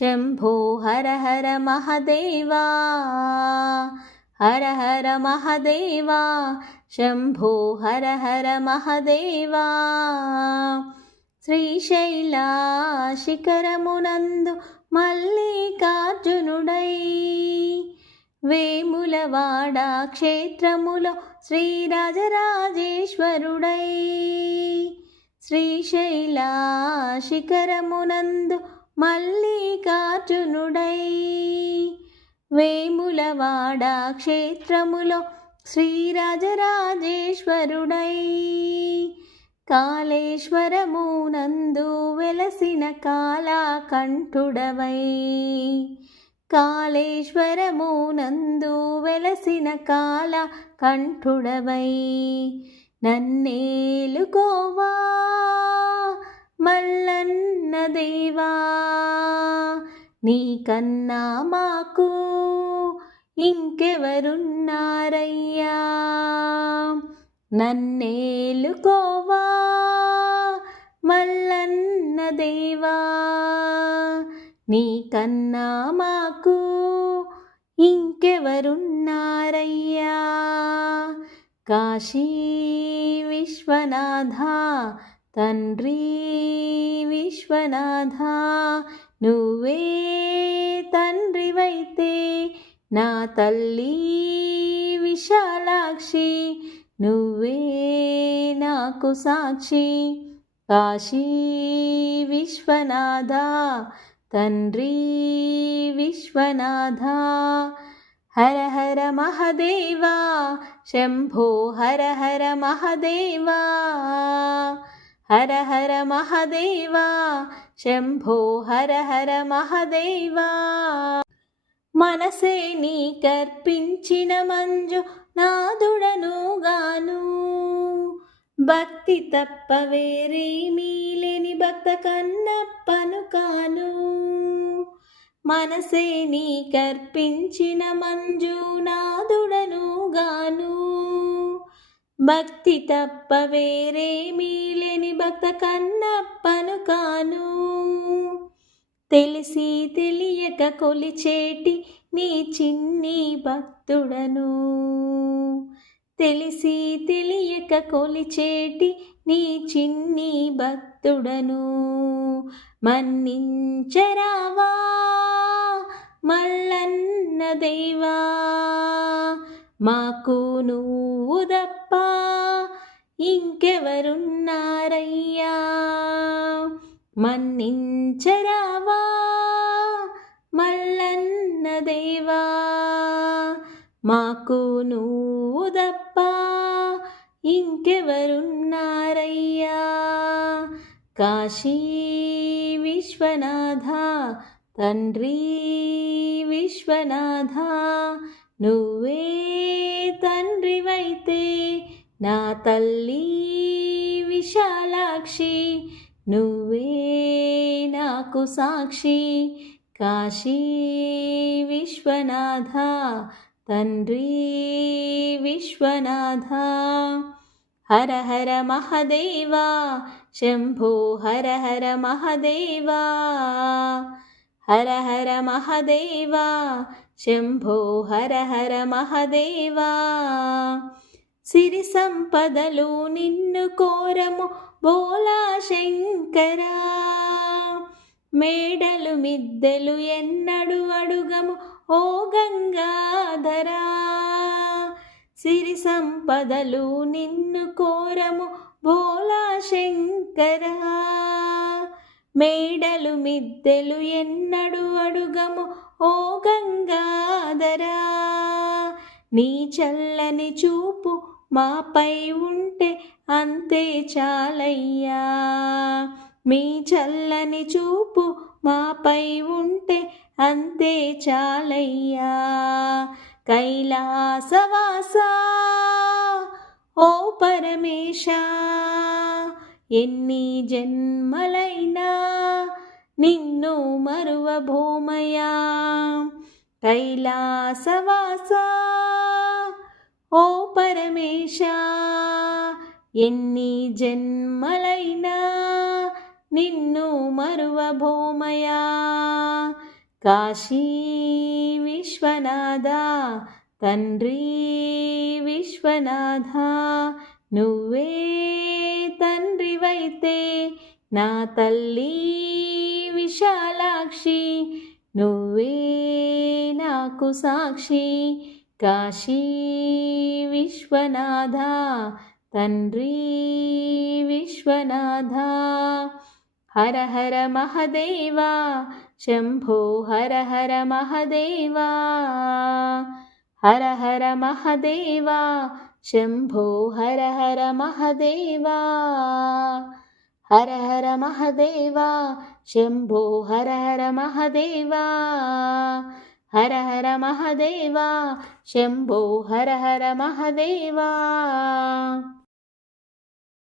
శంభో హర హర మహదేవా హర హర మహదేవా శంభో హర హర మహదేవా. శ్రీశైల శిఖరమునందు మల్లికార్జునుడై వేములవాడ క్షేత్రములో శ్రీరాజరాజేశ్వరుడై శ్రీశైల శిఖరమునందు మల్లికార్జునుడై. వేములవాడ క్షేత్రములో శ్రీరాజరాజేశ్వరుడై. కాళేశ్వరమునందు వెలసిన కాళకంఠుడవై. కాళేశ్వరమునందు వెలసిన కాల కంఠుడవై నన్నేలుకోవా మల్లన్న దేవా నీకన్నా మాకు ఇంకెవరున్నారయ్యా? నన్నేలుకోవా? మల్లన్న దేవా? నీకన్నా మాకు ఇంకెవరున్నారయ్యా? కాశీ విశ్వనాథ తండ్రి విశ్వనాథ నువ్వే తండ్రివైతే నా తల్లి విశాలాక్షి. నువ్వే నాకు సాక్షి. కాశీ విశ్వనాథ తండ్రి విశ్వనాథ. హర హర మహదేవా శంభో హర హర మహదేవా. హర హర మహదేవా! శంభో హర హర మహదేవా! మనసే నీ కర్పించిన మంజు నాదుడను గాను. భక్తి తప్ప వేరే మీలేని భక్త కన్నప్పను కాను. మనసే నీ కర్పించిన మంజు భక్తి తప్ప వేరే మీలేని భక్త కన్నప్పను కాను. తెలిసి తెలియక కొలిచేటి నీ చిన్ని భక్తుడను. తెలిసి తెలియక కొలిచేటి నీ చిన్ని భక్తుడను. మన్నించరావా? మల్లన్న దేవా? మాకు నువ్వు తప్ప ఇంకెవరున్నారయ్యా? మన్నించరావా? మల్లన్న దేవా? మాకు నువ్వు తప్ప ఇంకెవరున్నారయ్యా? కాశీ విశ్వనాథ తండ్రి విశ్వనాథ నువ్వే తండ్రివైతే నా తల్లి విశాలాక్షి నువ్వే నాకు సాక్షి. కాశీ విశ్వనాథ తండ్రి విశ్వనాథ. హర హర మహదేవా శంభో హర హర మహదేవా. హర హర మహదేవా శంభో హర హర మహదేవా. సిరి సంపదలు నిన్ను కోరము బోలా శంకరా. మేడలు మిద్దెలు ఎన్నడు అడుగము ఓ గంగాధరా. సిరి సంపదలు నిన్ను కోరము బోలా శంకరా. మేడలు మిద్దెలు ఎన్నడు అడుగము ఓ గంగాధరా. నీ చల్లని చూపు మాపై ఉంటే అంతే చాలయ్యా. మీ చల్లని చూపు మాపై ఉంటే అంతే చాలయ్యా. కైలాసవాసా ఓ పరమేశ ఎన్ని జన్మలైనా నిన్ను మరువభూమయా కైలాసవాసా ఓ పరమేశ ఎన్ని జన్మలైనా నిన్ను మరువభూమయా కాశీ విశ్వనాథ తండ్రి విశ్వనాథ నువ్వే తండ్రివైతే నా తల్లి విశాలాక్షి నువ్వే నాకు సాక్షి కాశీ విశ్వనాథ తండ్రి విశ్వనాథ. హర హర మహదేవా శంభో హర హర మహదేవా. హర హర మహదేవా శంభో హర హర మహదేవా. హర హర మహదేవా శంభో హర హర మహదేవా. హర హర మహదేవా శంభో హర హర మహదేవా.